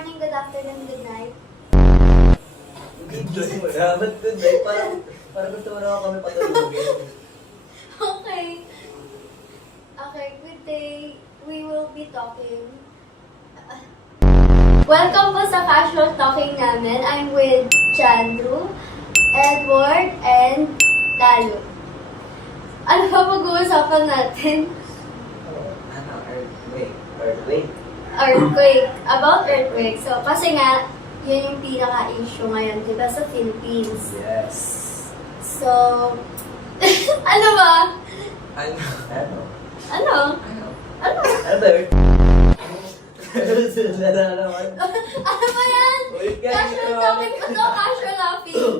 morning, good afternoon, good night. Good night. Ba't good night? Parang gusto mo na kami patulogin. Okay. Okay, good day. We will be talking. Welcome po sa casual talking namin. I'm with Chandru, Edward, and Tayo. Ano ba pag-uusapan natin? Earthquake. Earthquake. Earthquake. About earthquake. So, kasi nga, yun yung pinaka-issue ngayon, di ba, sa Philippines. Yes. So, ano ba? Ano? Ano? Ano? Ano? Ano ba yun? Ano naman? Ano ba yan? Ulit ka, Casual hindi talking ka ko to, casual laughing.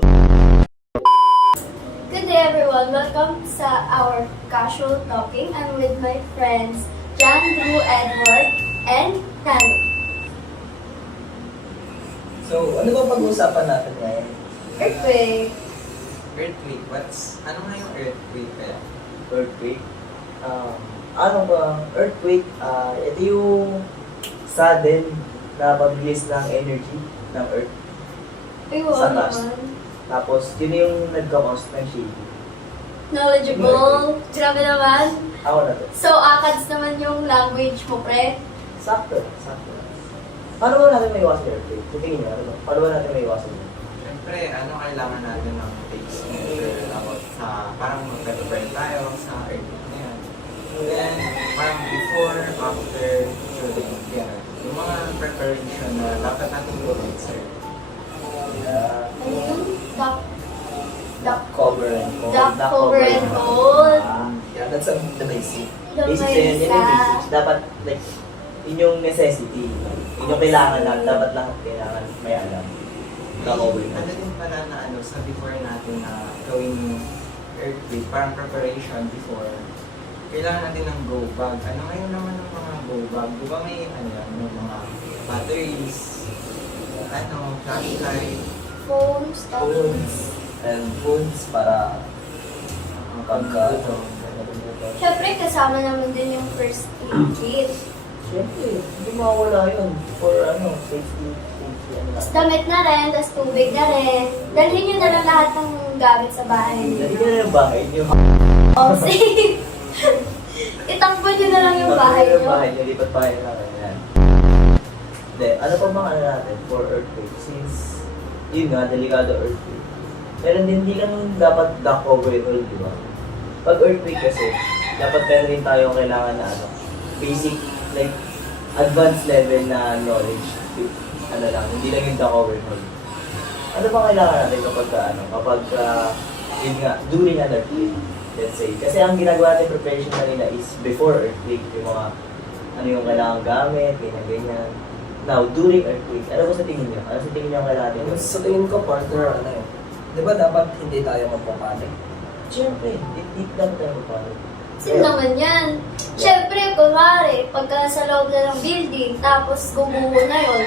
Good day everyone. Welcome sa our casual talking. I'm with my friends, Jan, Drew, Edward, and Tano. So, ano ba pag-uusapan natin ngayon? Earthquake. Earthquake, ano nga yung earthquake kaya? Earthquake? Ano ba? Earthquake, ito yung sudden na pabilis ng energy ng Earth. Ay, wow Sa taas. naman. Tapos, yun yung nagka-cause ng shaking. Knowledgeable. Grabe naman. Ako na to. So, ACADS naman yung language mo, pre. Sakto. Paano ba natin may iwasan yung earthquake? Kung tingin niyo, ano ba? Paano ba natin may iwasan yun? Siyempre, kailangan natin ng takes measure about sa parang magka-burn tayo sa earthquake na yan. Then, parang before, after, during, yan. Yung mga preparation na dapat natin gawin, sir. Ano yun? Duck Cover and hold. Duck cover and hold. Yeah, that's the basic. The Basic yun, yun yung basic. basics. Dapat, like, yun yung necessity. Yun yung kailangan lahat. Dapat lahat kailangan may alam. Cover and Ano hold. din pala na sa before natin na gawing earthquake, parang preparation before, kailangan natin ng go bag. Ano ngayon naman ng mga go bag? Di ba may yung mga batteries, flashlight, Phones, Phones and phones para pagka Siyempre, kasama naman din yung first aid kit. Siyempre, hindi mawala yun for safety, ano lang. Damit na rin, tas tubig na rin. Dalhin nyo na lang lahat ng gamit sa bahay Dali niyo. nyo na yung bahay nyo. Oh, safe. Itakbo nyo na lang yung bahay Yung nyo. bahay nyo, lipat bahay na lang. Yan. Then, ano pa bang ano natin for earthquake? Since, yun nga, delikado earthquake. Meron din, hindi lang dapat duck over it all, di ba? Pag earthquake kasi, dapat meron rin tayo kailangan na basic, like, advanced level na knowledge. Ano lang, hindi lang yung duck over it all. Ano ba kailangan natin kapag, yun nga, during an earthquake, let's say. Kasi ang ginagawa natin preparation kanina is before earthquake, yung mga, ano yung kailangan gamit, ganyan. Now, during earthquake, ano ba sa tingin nyo? Ano sa tingin nyo ang kailangan natin? Sa tingin ko, partner, di ba dapat hindi tayo magpapanik? Siyempre, hindi lang tayo magpapanik. Sin naman yan. Siyempre, kunwari, pagka sa loob na ng building, tapos gumuho na yun,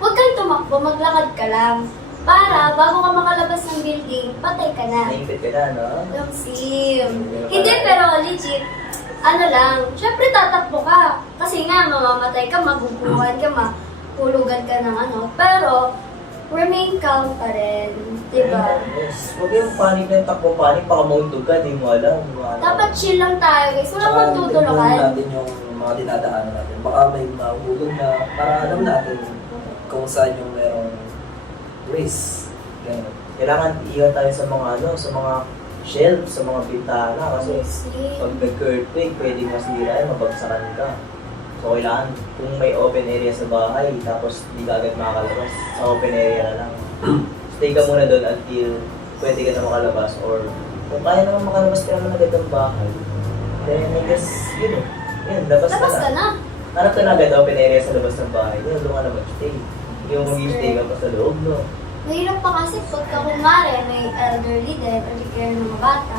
huwag kang tumakbo, maglakad ka lang. Para, bago ka makalabas ng building, patay ka na. Naipit ka na, no? Yung sim. Hindi, pero legit. Ano lang, syempre tatakbo ka. Kasi nga, mamamatay ka, maguguhan ka, mahulugan ka ng ano. Pero, remain calm pa rin. Diba? Yes. Huwag yung panic na yung takbo panic, baka mauntog ka, di mo alam. Dapat chill lang tayo, guys. Wala kang tignan tutulukan. natin yung mga dinadaanan natin. Baka may mahulog na para alam natin kung saan yung merong risk. Ganun. Kailangan iwan tayo sa mga sa mga shelf, sa mga bintana kasi pag nag-earthquake, pwedeng masira yan, mabagsakan ka. So, kailangan, kung may open area sa bahay, tapos di ka agad makakalabas, sa open area na lang. Stay ka muna doon until pwede ka na makalabas or kung kaya naman makalabas ka naman agad ng bahay, then I guess, yun, labas Labas ka ka na. na. Hanap ka na agad open area sa labas ng bahay, doon ka na mag-stay. Yung mag-stay ka pa sa loob, no? Mahirap pa kasi pagka kumare, may elderly din, or care ng mga bata.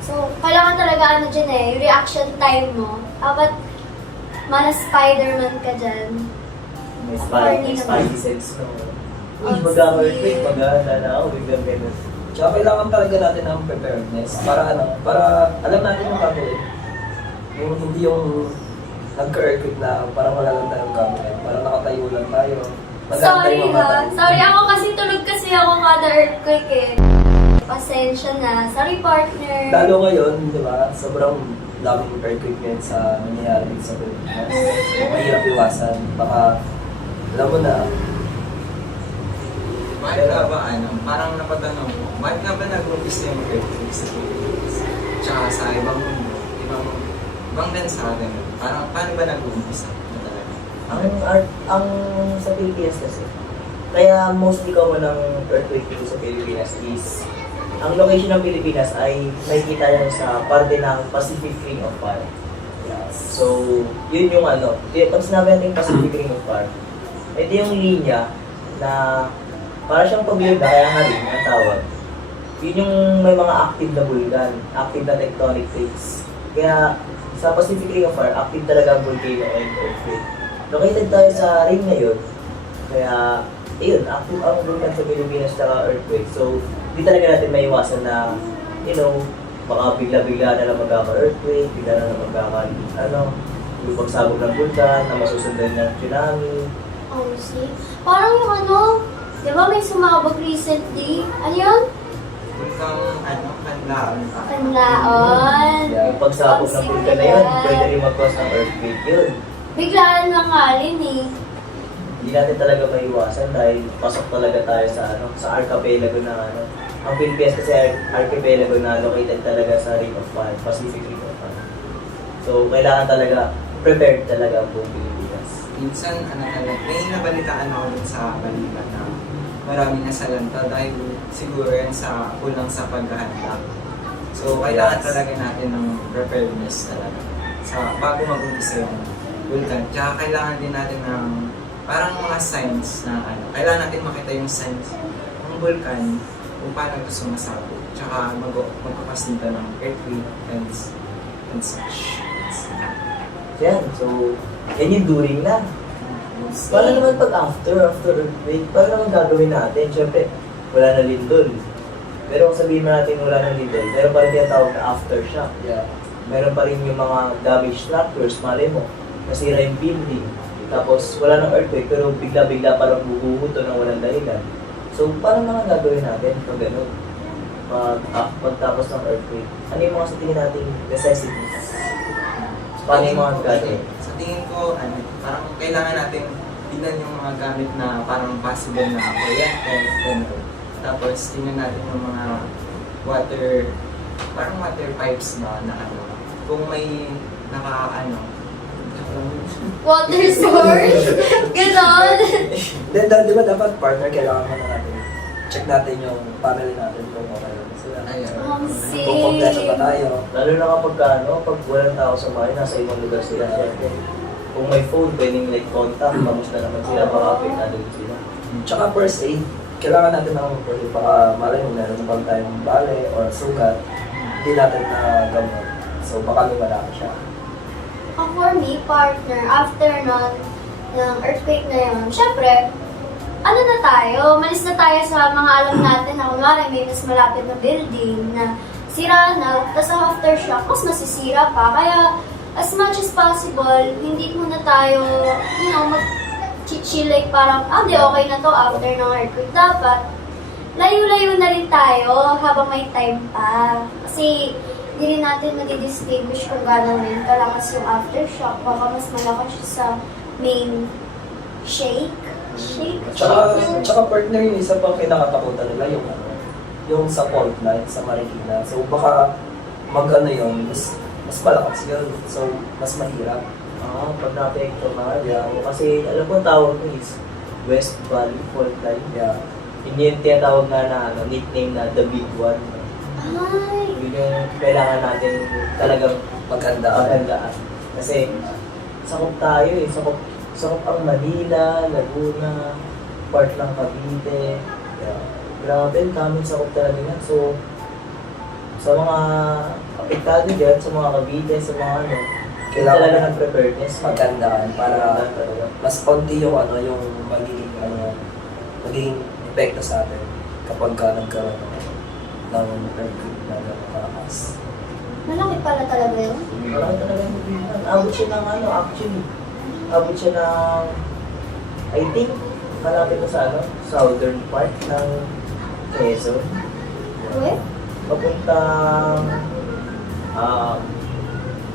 So, kailangan talaga dyan yung reaction time mo. Dapat, mana Spider-Man ka dyan. May Corny naman. spidey sense, no? Uy, Oh, mag-earthquake, sige. mag-ahanda na ako, biglang ganun. Tsaka kailangan talaga natin ng preparedness para para alam natin yung gagawin. Yung hindi yung nagka-earthquake na parang wala lang tayong gamit. Parang nakatayo lang tayo. Sorry ha. mamatay. Sorry ako kasi tulog kasi ako kada earthquake eh. Pasensya na. Sorry partner. Lalo ngayon, di ba, sobrang daming earthquake ngayon sa nangyayari dito sa Pilipinas. Mahirap iwasan. Baka, alam mo na, Bakit nga ba parang napatanong ko, bakit nga ba nag-umpisa yung earthquake sa Pilipinas? Tsaka sa ibang mundo, ibang bansa, ganun. Parang paano ba nag-umpisa na talaga? Ang sa Pilipinas kasi, kaya mostly common ng earthquake dito sa Pilipinas is, ang location ng Pilipinas ay nakikita yan sa parte ng Pacific Ring of Fire. So, yun yung pag sinabi natin Pacific Ring of Fire, ito yung linya na para siyang pagbilog, kaya nga rin ang tawag. Yun yung may mga active na bulkan, active na tectonic plates. Kaya sa Pacific Ring of Fire, active talaga ang volcano and earthquake. Located tayo sa ring na yun, kaya active ang bulkan sa Pilipinas at earthquake. So, hindi talaga natin maiwasan na, baka bigla-bigla na lang magkaka-earthquake, bigla na lang yung pagsabog ng bulkan, na masusundan ng tsunami. Honestly. Parang yung di ba may sumabog recently? Ano yun? Bulkang, kanlaon pa. Kanlaon. Yung pagsabog ng bulkan na yun, pwede rin mag-cause ng earthquake yun. Biglaan lang alin eh. Hindi natin talaga maiwasan dahil pasok talaga tayo sa archipelago na Ang Pilipinas kasi archipelago na located talaga sa Ring of Fire, Pacific Ring of Fire. So, kailangan talaga, prepared talaga ang buong Pilipinas. Minsan, may nabalitaan ako dun sa balita na marami na salanta dahil siguro yan kulang sa paghahanda. So, kailangan talaga natin ng preparedness talaga. Bago mag-umpisa yung vulkan. Tsaka kailangan din natin ng parang mga signs na kailangan natin makita yung signs ng vulkan kung paano ito sumasabog. Tsaka magpapasinta ng earthquake and such. So, yan yung during na. Paano naman pag after earthquake, paano naman gagawin natin? Siyempre, wala na lindol. Pero kung sabihin mo natin wala na lindol, meron pa rin tinatawag na aftershock. yeah. Meron pa rin yung mga damaged structures, mali mo, nasira yung building. Tapos wala ng earthquake, pero bigla-bigla parang bubuhuto ng walang dahilan. So, paano naman gagawin natin pag gano'n? Pagtapos ng earthquake, ano yung mga sa tingin nating necessities? Paano yung mga gagawin? Sa tingin ko, parang kailangan natin tingnan yung mga gamit na parang possible na kuryente, ganun. Tapos tingnan natin yung mga parang water pipes ba na kung may Water source? Ganon. Then, di ba dapat partner, kailangan mo na natin check natin yung family natin kung okay lang sila. Kung kompleto ba tayo. Lalo na kapag pag walang tao sa bahay, nasa ibang lugar sila. Siyempre, kung may phone, pwedeng contact, kamusta naman sila, baka apektado din sila. Tsaka first aid, kailangan natin ng first aid. Baka malay mo meron na bang tayong bale or sugat, hindi natin na gamot. So baka lumala siya. For me, partner, after ng earthquake na yun, syempre, na tayo? Malis na tayo sa mga alam natin na kunwari may mas malapit na building na sira na, tapos ang aftershock, mas masisira pa. Kaya, as much as possible, hindi muna tayo, mag-chill like parang, di okay na to after ng earthquake. Dapat, layo-layo na rin tayo habang may time pa. Kasi, hindi rin natin madi-distinguish kung gano'n kalakas yung aftershock. Baka mas malakas siya sa main shake. Tsaka partner, yung isa pang kinakatakutan nila yung sa fault line, sa Marikina. So baka yun, mas malakas yun. So mas mahirap. Pag na-apekto na kasi alam ko tawag ko is West Valley Fault Line. Yeah. Yun yung tinatawag na nickname na The Big One. Ay! Yun yung kailangan natin talagang magandaan. Kasi sakop tayo sakop ang Manila, Laguna, part ng Cavite. Grabe, daming sakop talaga yan. So, sa mga apektado dyan, sa mga Cavite, sa mga kailangan talaga ng preparedness. Magandaan para mas konti yung yung magiging epekto sa atin kapag nagkaroon ng earthquake na nakakakas. Malaki pala talaga yun. Malaki talaga yung bigyan. Abot siya ng ano, actually. Abot siya ng, I think, malapit na sa ano, southern part ng Quezon. Uy? Papuntang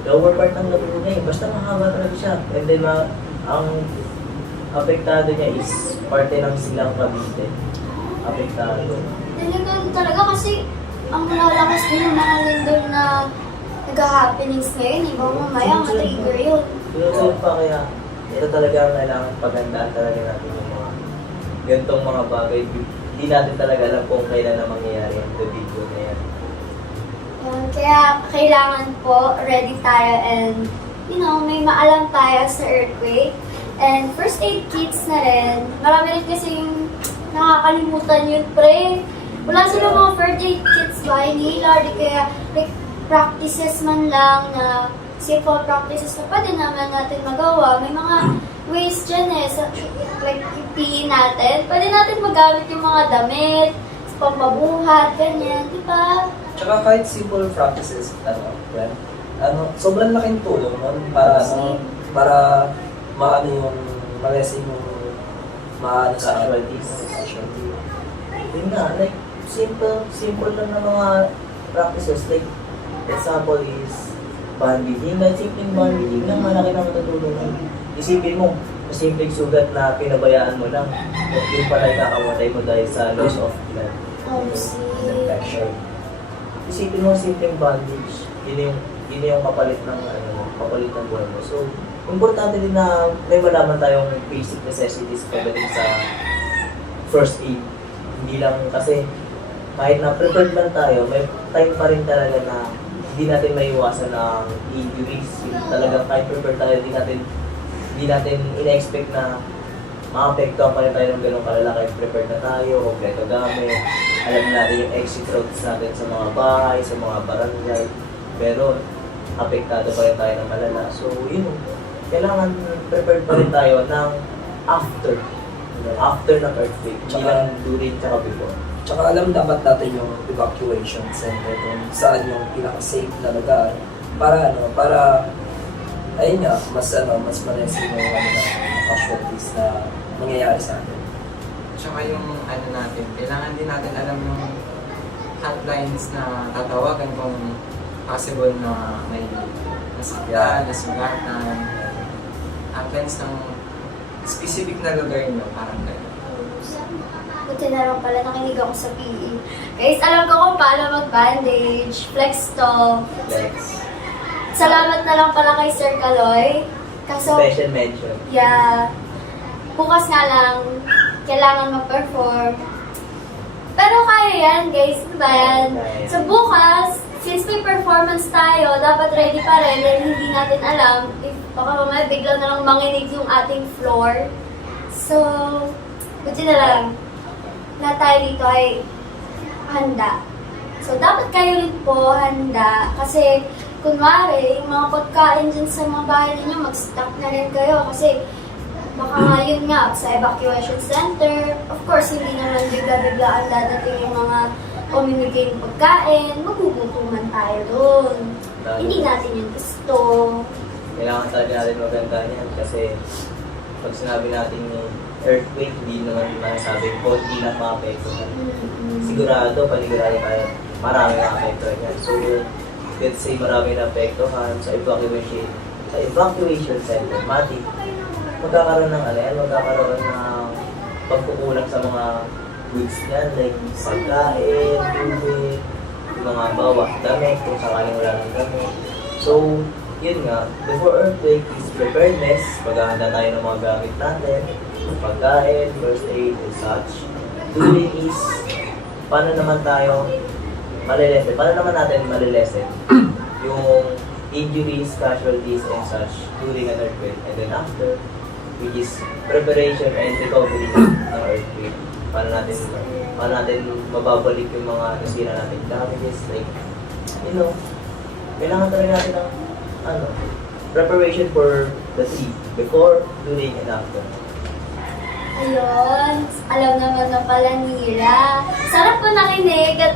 lower part ng Laguna eh. Basta mahaba talaga siya. And then, ang apektado niya is parte ng Silang Cavite. Apektado. Delikado talaga kasi ang lalakas din ng mga lindol na nag-happenings ngayon. Iba mamaya matrigger yun. Yun pa kaya, ito talaga ang kailangan pagandaan talaga natin yung mga ganitong mga bagay. Hindi natin talaga alam kung kailan na mangyayari ang video na yan. Yan, kaya kailangan po ready tayo and may maalam tayo sa earthquake. And first aid kits na rin. Marami rin kasing nakakalimutan yun, pre. Wala sila mga first aid kits ba? Nila, di kaya like, practices man lang na simple practices na pwede naman natin magawa. May mga ways dyan eh. Like, ipihin natin. Pwede natin magamit yung mga damit, sa pambabuhat, ganyan. Di ba? Tsaka kahit simple practices, friend, sobrang laking tulong nun para, para maano yung, ma-lessen yung maano sa casualty. Yun nga, like, simple lang na mga practices. Like, example is, bandaging. Like, simpleng bandaging lang, malaki na matutulungan. Isipin mo, simpleng sugat na pinabayaan mo lang. At yung pala kakamatay mo dahil sa loss of blood. Infection. Isipin mo, simpleng bandage. Yun yung kapalit ng buhay mo. So, importante din na may malaman tayong basic necessities pagdating sa first aid. Hindi lang kasi kahit na prepared man tayo, may time pa rin talaga na hindi natin maiwasan ng injuries. Talaga kahit prepared tayo, hindi natin ina-expect na maapektuhan pa rin tayo ng ganong kalala kahit prepared na tayo, kompleto gamit, alam natin yung exit routes natin sa mga bahay, sa mga barangay, pero apektado pa rin tayo ng malala. So, kailangan prepared pa rin tayo ng after ng earthquake, hindi lang during tsaka before. Tsaka alam dapat natin yung evacuation center kung saan yung pinaka-safe na lugar para ayun nga, mas ma-lessen yung casualties na mangyayari sa atin. Tsaka yung natin, kailangan din natin alam yung hotlines na tatawagan kung possible na may nasaktan, nasugatan, hotlines ng specific na lugar nyo, parang gano'n. Buti na lang pala nakinig ako sa PE. Guys, alam ko kung paano mag-bandage, flex to. Flex. Salamat na lang pala kay Sir Kaloy. Kaso, Special mention. yeah, bukas nga lang, kailangan mag-perform. Pero kaya yan, guys. Diba yan? So bukas, since may performance tayo, dapat ready pa rin dahil hindi natin alam if baka mamaya bigla na lang manginig yung ating floor. So, buti na lang na tayo dito ay handa. So, dapat kayo rin po handa kasi kunwari, yung mga pagkain dyan sa mga bahay ninyo, mag-stock na rin kayo kasi baka ngayon nga sa evacuation center, of course, hindi naman bigla-biglaan dadating yung mga communicate ng pagkain, magugutuman tayo doon. Hindi natin yung gusto. Kailangan talaga natin maganda yan kasi pag sinabi natin yung earthquake, hindi naman masasabing konti lang maapektuhan. Sigurado, panigurado tayo, marami maapektuhan yan. So, let's say marami na apektuhan sa evacuation center, magkakaroon ng magkakaroon ng pagkukulang sa mga goods niyan, like pagkain, tubig, yung mga bawah, damit, kung sakaling wala ng damit. So, yun nga, before earthquake is preparedness, paghahanda tayo ng mga gamit natin, pagkain, first aid, and such. During is, paano naman natin malilesen yung injuries, casualties, and such during an earthquake. And then after, which is preparation and recovery ng earthquake. Paano natin mababalik yung mga nasira natin damages, like, kailangan talaga natin ng preparation for the three, before, during, and after. Ayun, alam naman na pala nila. Sarap po nakinig at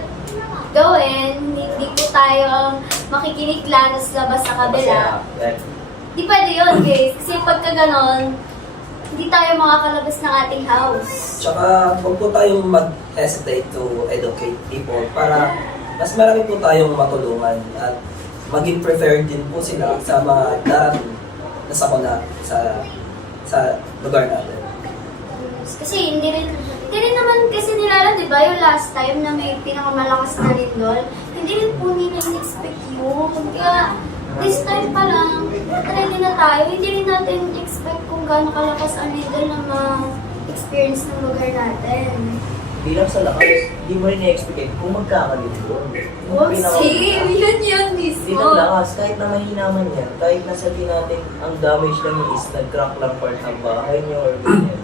gawin. Hindi po tayo makikinig lang sa labas sa kabila. Yan. Di pwede yun, guys. Kasi pagka ganon, hindi tayo makakalabas ng ating house. Tsaka huwag po tayong mag-hesitate to educate people para mas marami po tayong matulungan at maging prepared din po sila sa mga darating na sakuna sa lugar natin. Kasi hindi rin naman kasi nila, di ba, yung last time na may pinakamalakas na lindol, hindi rin po nila in-expect yun. Kaya, this time pa lang, try din na tayo, hindi rin natin expect kung gaano kalakas ang lindol na ma-experience ng lugar natin. Bilang sa lakas, hindi mo rin na-expect kung magkakalindol. Oh, same! Yun mismo. Hindi ng lakas, kahit na mahina man yan, kahit na sabihin natin ang damage lang yung is nag-crack lang part ng bahay nyo or ganyan.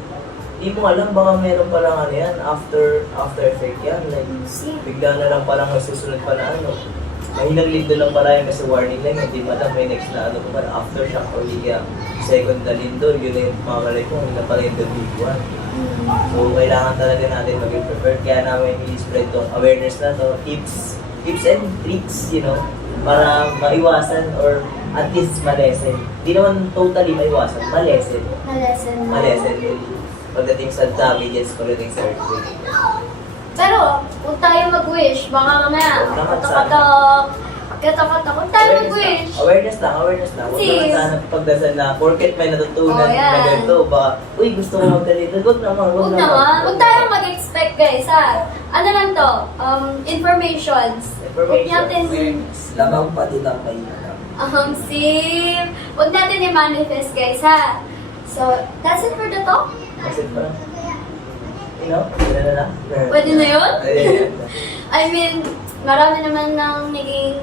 Hindi mo alam, baka meron palang ano yan, after effect yan. Like, bigla na lang palang may susunod pa na ano. Mahinang lindol lang pala yun kasi warning lang, hindi mo alam, may next na ano pa aftershock or hindi kaya second na lindol, yun na yung mamalay ko, hindi na pala yung the big one. So, kailangan talaga natin maging prepared. Kaya namin i-spread tong awareness na to, tips and tricks, you know, para maiwasan or at least malesen. Hindi naman totally maiwasan, malesen. Malesen yung pagdating sa damages, pagdating sa earthquake. Pero, huwag tayo mag-wish. Baka mamaya, Huwag naman katok-katok. Huwag tayo mag-wish. Awareness lang. Huwag naman sana pagdasal na, porket may natutunan na ganito, baka, uy, gusto mo magkalito. Huwag naman. Huwag tayo mag-expect, guys, ha? Ano lang to? Informations. Huwag natin, Lamang pa din ang kailangan. sim. Huwag natin i-manifest, guys, ha? So, that's it for the talk. Kasi pa, you know, pwede na lang. Pwede na yun? Ayun. I mean, marami naman nang naging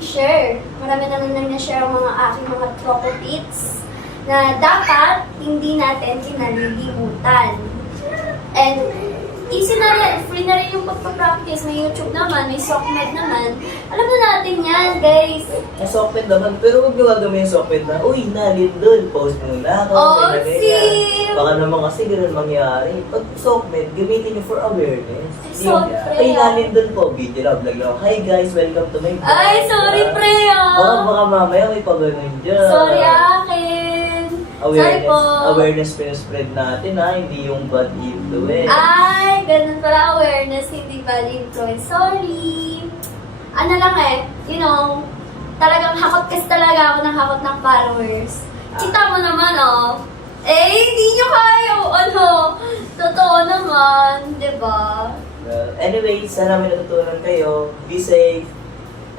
share. Marami naman nang na-share ang mga aking mga tropo tips na dapat hindi natin kinalilimutan. And easy na rin, free na rin yung pagpa-practice. May YouTube naman, may SOCMED naman. Alam na natin yan, guys. Ang software naman, pero huwag nyo gagawin yung software na, uy, nalindol, post muna ako. Oh, ganyan, sim. ganyan. Baka naman kasi ganun mangyari. Pag software, gamitin nyo for awareness. Hindi yung, Software. ay, nalindol po, video lang, vlog lang. Hi guys, welcome to my vlog. Ay, sorry, pre, Baka mamaya may pag-ganun dyan. Sorry, akin. Sorry po. Awareness spread natin ha, hindi yung bad influence. Ay, ganun pala awareness, hindi bad influence. Sorry. Ano lang you know, talagang hakot kasi talaga ako ng hakot ng followers. Kita mo naman, hindi nyo kaya, totoo naman, di ba? Well, anyway, sana may natutunan kayo. Be safe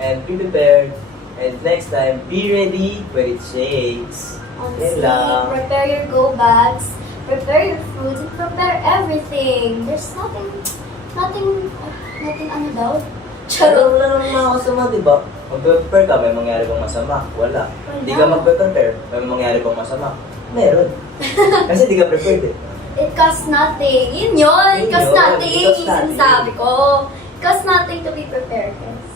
and be prepared. And next time, be ready when it shakes. Yan lang. Prepare your go bags, prepare your foods, and prepare everything. There's nothing ano daw? Pero wala namang mga kasama, di ba? Mag-prepare ka, may mangyari bang masama? Wala. Hindi ka mag-prepare, may mangyari bang masama? Meron. Kasi di ka prepared eh. It costs nothing. Yun yun. It costs nothing. Yung sinasabi ko. It costs nothing to be prepared, guys.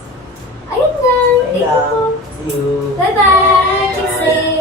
Ayun na. Thank you po. See you. Bye-bye. Keep safe.